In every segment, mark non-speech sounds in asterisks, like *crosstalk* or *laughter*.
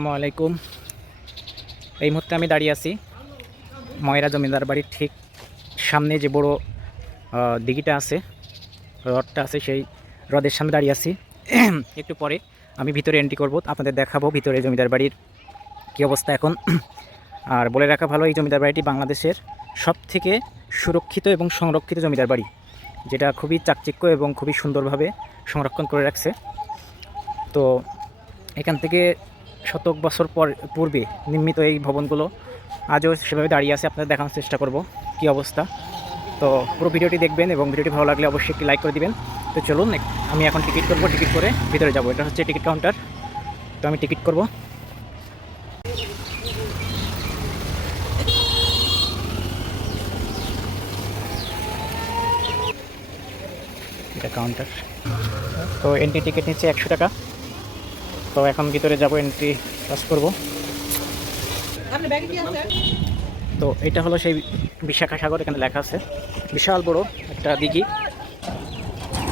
আসসালামু আলাইকুম। এই মুহূর্তে আমি দাঁড়িয়ে আছি ময়রা জমিদার বাড়ির ঠিক সামনে যে বড় দিঘিটা আছে হ্রদটা আছে সেই হ্রদের সামনে দাঁড়িয়ে আছি। একটু পরে আমি ভিতরে এন্ট্রি করব, আপনাদের দেখাবো ভিতরে জমিদার বাড়ির কী অবস্থা এখন। আর বলে রাখা ভালো, এই জমিদার বাড়িটি বাংলাদেশের সব থেকে সুরক্ষিত এবং সংরক্ষিত জমিদার বাড়ি, যেটা খুবই চাকচিক্য এবং খুবই সুন্দরভাবে সংরক্ষণ করে রাখছে। তো এখান থেকে শতক বছর পর, পূর্বে নির্মিত এই ভবনগুলো, আজও সেভাবে দাঁড়িয়ে আছে, আপনাদের দেখানোর চেষ্টা করব কি অবস্থা। তো পুরো ভিডিওটি দেখবেন এবং ভিডিওটি ভালো লাগলে অবশ্যই একটি লাইক করে দিবেন। তো চলুন আমি এখন টিকিট করব, টিকিট করে ভিতরে যাব। এটা হচ্ছে টিকিট কাউন্টার। তো আমি টিকিট করব। কাউন্টার। তো এন্ট্রি টিকিট নিচ্ছে একশো টাকা। তো এখন ভিতরে যাব এন্ট্রি পাস করব। তো এটা হলো সেই বিশাখা সাগর এখানে লেখা আছে। বিশাল বড় একটা দিঘি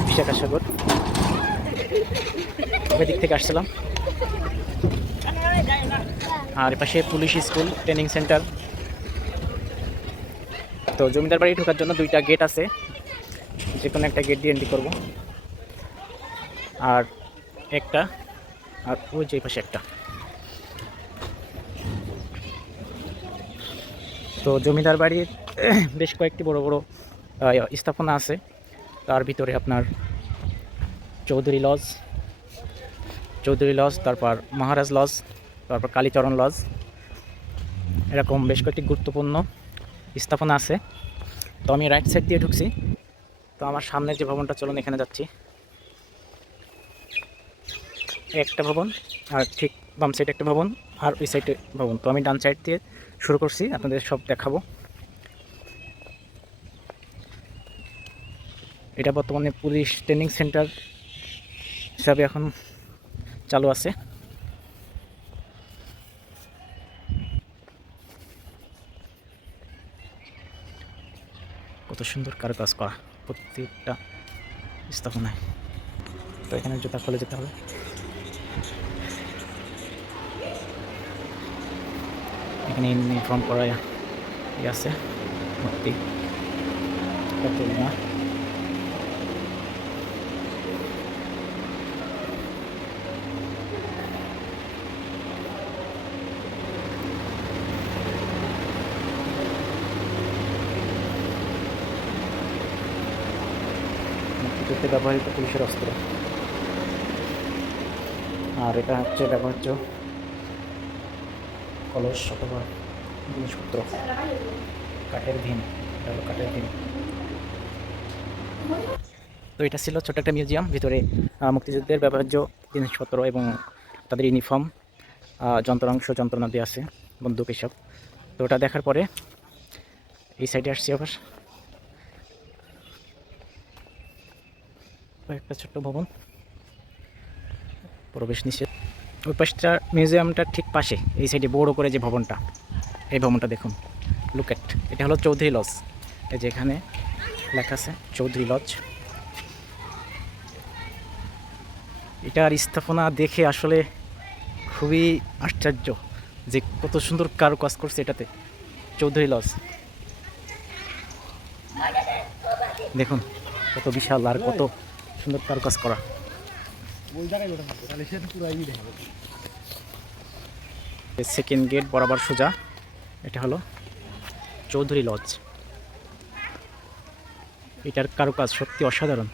বিশাখা সাগর। দিক থেকে আসছিলাম। আর এপাশে পুলিশ স্কুল ট্রেনিং সেন্টার। তো জমিদার বাড়ি ঢোকার জন্য দুইটা গেট আছে। যে কোনো একটা গেট দিয়ে এন্ট্রি করব। আর একটা আর ওই যে পাশে একটা। তো জমিদার বাড়ির *clears throat* বেশ কয়েকটি বড় বড় স্থাপনা আছে। তার ভিতরে আপনার চৌধুরী লজ চৌধুরী লজ, তারপর মহারাজ লজ, তারপর কালীচরণ লজ। এরকম বেশ কয়েকটি গুরুত্বপূর্ণ স্থাপনা আছে। তো আমি রাইট সাইড দিয়ে ঢুকছি। তো আমার সামনে যে ভবনটা, চলুন এখানে যাচ্ছি। একটা ভবন আর ঠিক বাম সাইডে একটা ভবন আর ওই সাইডে ভবন। তো আমি ডান সাইড দিয়ে শুরু করছি, আপনাদের সব দেখাবো। এটা বর্তমানে পুলিশ ট্রেনিং সেন্টার হিসাবে এখন চালু আছে। কত সুন্দর কারুকাজ করা প্রত্যেকটা স্থাপনায়। তো এখানে জুতা খুলে যেতে হবে। এখানে ইউনিফর্ম করা ইয়ে আছে ভর্তি কত না মুক্তিযুদ্ধে ব্যবহৃত পুলিশের অস্ত্র আর এটা হচ্ছে ব্যবহার্য কলস অথবা জিনিসপত্র। কাঠের ভীম, এটা হলো কাঠের ভীম। তো এটা ছিল ছোট একটা মিউজিয়াম, ভিতরে মুক্তিযুদ্ধের ব্যবহার্য জিনিসপত্র এবং তাদের ইউনিফর্ম যন্ত্রাংশ, যন্ত্রণা দিয়ে আছে, বন্দুক এসব। তো ওটা দেখার পরে এই সাইডে আসছি আবার। একটা ছোট্ট ভবন। প্রবেশ নিষেধ। ওই পাশটা মিউজিয়ামটার ঠিক পাশে, এই সাইডে বড় করে যে ভবনটা, এই ভবনটা দেখুন। লুকেট এটা হলো চৌধুরী লজ এই যে এখানে লেখা আছে চৌধুরী লজ এটার স্থাপনা দেখে আসলে খুবই আশ্চর্য যে কত সুন্দর কারু কাজ করছে এটাতে, চৌধুরী লজ দেখুন, কত বিশাল আর কত সুন্দর কারু কাজ করা। সেকেন্ড গেট বরাবর সোজা। এটা হলো চৌধুরী লজ এটার কারুকাজ সত্যি অসাধারণ।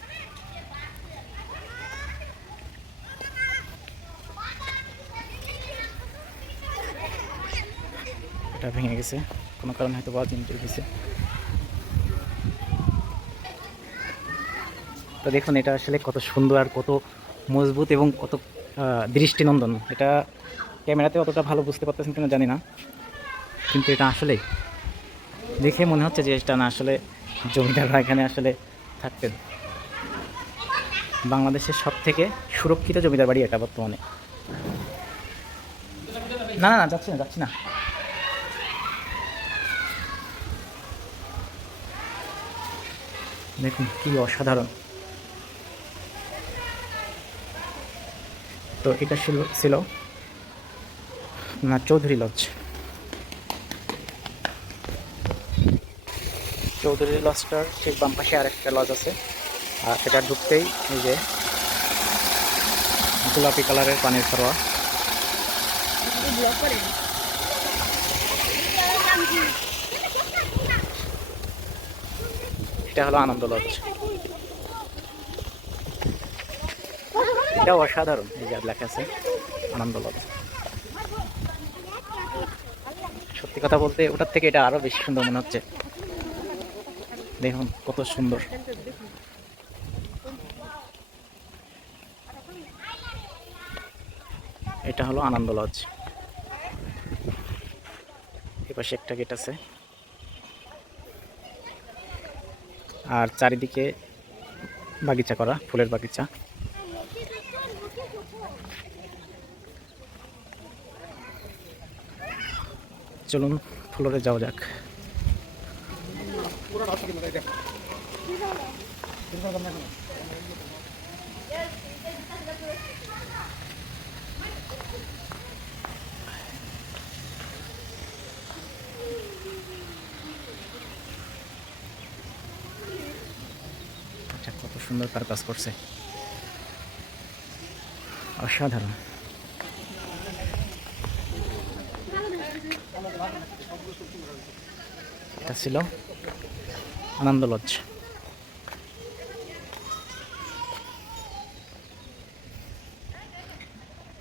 এটা ভেঙে গেছে। কোনো কারণে হয়তো বাদ ইঞ্জুরি হয়েছে। তো দেখুন, এটা আসলে কত সুন্দর আর কত মজবুত এবং কত দৃষ্টিনন্দন। এটা ক্যামেরাতে অতটা ভালো বুঝতে পারতেছেন কিনা জানি না। কিন্তু এটা আসলেই দেখে মনে হচ্ছে যে এটা না আসলে জমিদাররা এখানে আসলে থাকতেন। বাংলাদেশের সব থেকে সুরক্ষিত জমিদার বাড়ি এটা বর্তমানে। না না না, যাচ্ছি না যাচ্ছি না। দেখুন, কি অসাধারণ। তো এটা ছিল ছিল না, চৌধুরী লজ চৌধুরী লজটার ঠিক বাম পাশে আরেকটা লজ আছে। আর সেটা ঢুকতেই এই যে গোলাপি কালারের পানির ফরোয়া এটা হলো আনন্দ লজ এটা অসাধারণ, এই যে লেখা আছে আনন্দ লজ সত্যি কথা বলতে, ওটার থেকে এটা আরও বেশি সুন্দর মনে হচ্ছে। দেখুন, কত সুন্দর। এটা হলো আনন্দ লজ এপাশে একটা গেট আছে। আর চারিদিকে বাগিচা করা, ফুলের বাগিচা। চলুন ফ্লোরে যাওয়া যাক। আচ্ছা কত সুন্দর তার কাজ করছে। অসাধারণ। এটা ছিল। আনন্দ লজ।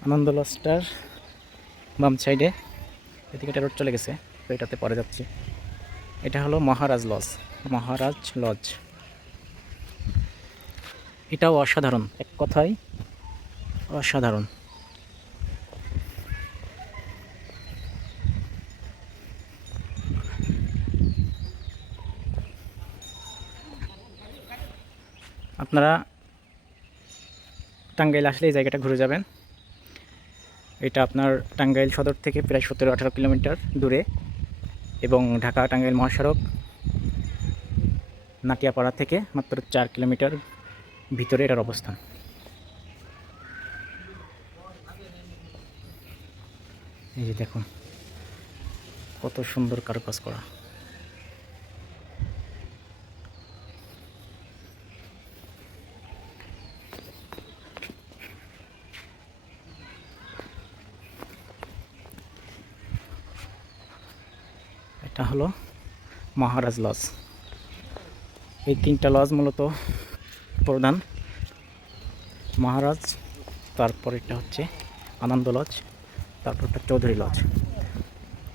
আনন্দ লজটার বাম সাইডে এদিকে একটা রোড চলে গেছে, তো এটাতে পরে যাচ্ছি। এটা হলো মহারাজ লজ মহারাজ লজ। এটাও অসাধারণ, এক কথায় অসাধারণ। আপনারা টাঙ্গাইল আসলে এই জায়গাটা ঘুরে যাবেন। এটা আপনার টাঙ্গাইল সদর থেকে প্রায় সতেরো আঠারো কিলোমিটার দূরে এবং ঢাকা টাঙ্গাইল মহাসড়ক নাটিয়াপাড়া থেকে মাত্র চার কিলোমিটার ভিতরে এটার অবস্থান। এই যে দেখুন, কত সুন্দর কারুকাজ করা। এটা হলো মহারাজ লজ। এই তিনটা লজ মূলত প্রধান। মহারাজ, তারপর এটা হচ্ছে আনন্দ লজ তারপরটা চৌধুরী লজ।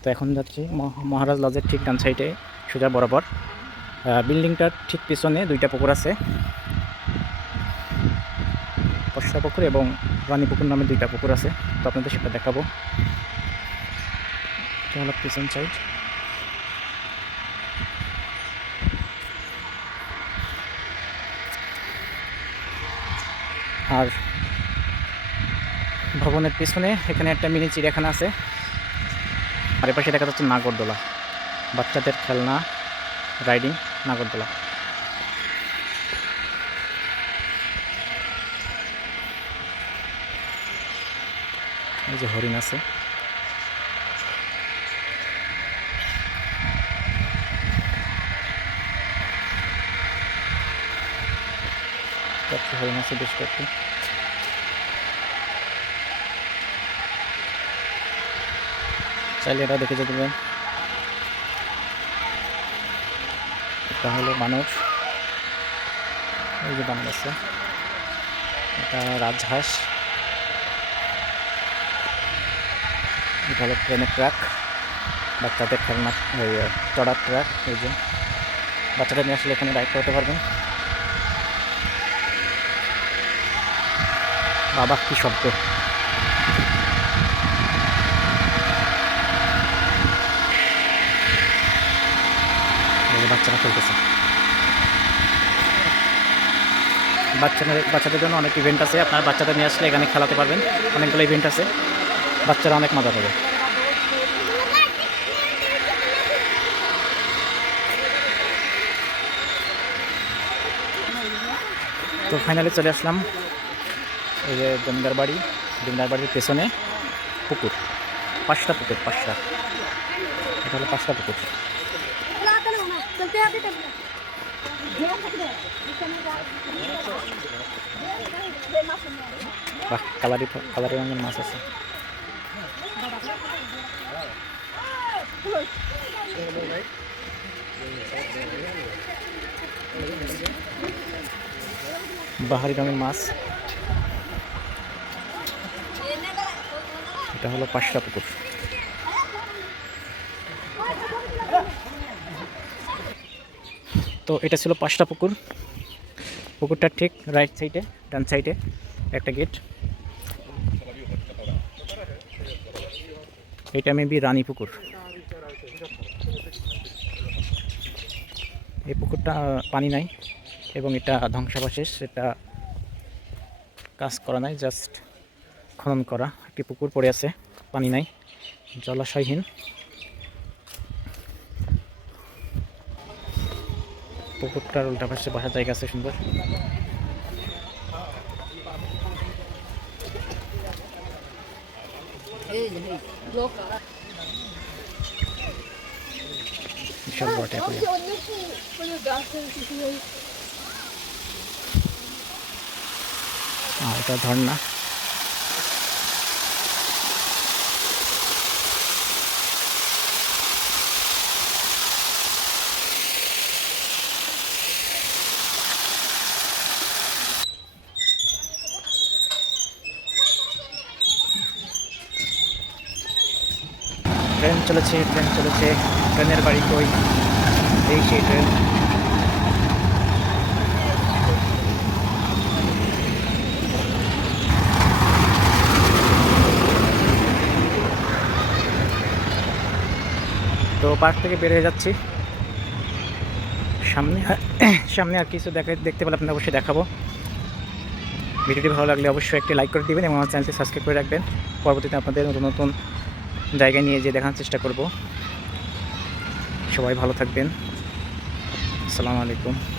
তো এখন যাচ্ছি মহ- মহারাজ লজের ঠিক ডান সাইডে, সোজা বরাবর। বিল্ডিংটার ঠিক পিছনে দুইটা পুকুর আছে। পশরা পুকুর এবং রানী পুকুর নামে দুইটা পুকুর আছে। তো আপনাদের সেটা দেখাবো। এটা হলো পিছন সাইড। আর ভবনের পিছনে এখানে একটা মিনি চিড়িয়াখানা আছে। আর এপাশে দেখা যাচ্ছে নাগরদোলা। বাচ্চাদের খেলনা, রাইডিং, নাগরদোলা। এই যে হরিণ আছে। কয়েকটি হরিণ আছে বেশ কয়েকটি চাইলে এটা দেখে যেতে পারেন। এটা হলো বানর এই যে বানর আছে। এটা রাজহাঁস। এটা হলো ট্রেনের ট্র্যাক বাচ্চাদের খেলনা চড়ার ট্রাক এই যে। বাচ্চাদের নিয়ে আসলে এখানে রাইড করতে পারবেন। বাবা, কি শব্দ? বাচ্চারা খেলতেছে। বাচ্চাদের বাচ্চাদের জন্য অনেক ইভেন্ট আছে। আপনার বাচ্চাদের নিয়ে আসলে এখানে খেলাতে পারবেন। অনেকগুলো ইভেন্ট আছে। বাচ্চারা অনেক মজা পাবে। তো ফাইনালি চলে আসলাম। এই যে জমিদার বাড়ি, জমিদার বাড়ির পেছনে পুকুর, পাঁচটা পুকুর, পাঁচটা। এটা হলো পাঁচটা পুকুর। কালারি কালারি রঙের মাছ আছে। বাহারি রঙের মাছ। এটা হলো পাঁচটা পুকুর। তো এটা ছিল পাঁচটা পুকুর। পুকুরটার ঠিক রাইট সাইডে ডান সাইডে একটা গেট এটা মেবি রানী পুকুর। এই পুকুরটা পানি নাই এবং এটা ধ্বংসাবশেষ, এটা কাজ করা নাই জাস্ট খনন করা। একটি পুকুর পড়ে আছে, পানি নাই, জলাশয়হীন। পুকুরটার উল্টা পাশে বসার জায়গা আছে, সুন্দর। ট্যাকুরিয়া আর এটা ঝর্ণা ট্রেন চলেছে ট্রেন চলেছে ট্রেনের বাড়ি কই? এই সেই ট্রেন তো পার্ক থেকে বের হয়ে যাচ্ছি। সামনে সামনে আর কিছু দেখা, দেখতে পেলে আপনাদের অবশ্যই দেখাবো। ভিডিওটি ভালো লাগলে অবশ্যই একটি লাইক করে দিবেন এবং আমার চ্যানেলটি সাবস্ক্রাইব করে রাখবেন। পরবর্তীতে আপনাদের নতুন নতুন জায়গায় নিয়ে যেয়ে দেখানোর চেষ্টা করব। সবাই ভালো থাকবেন। আসসালামু আলাইকুম।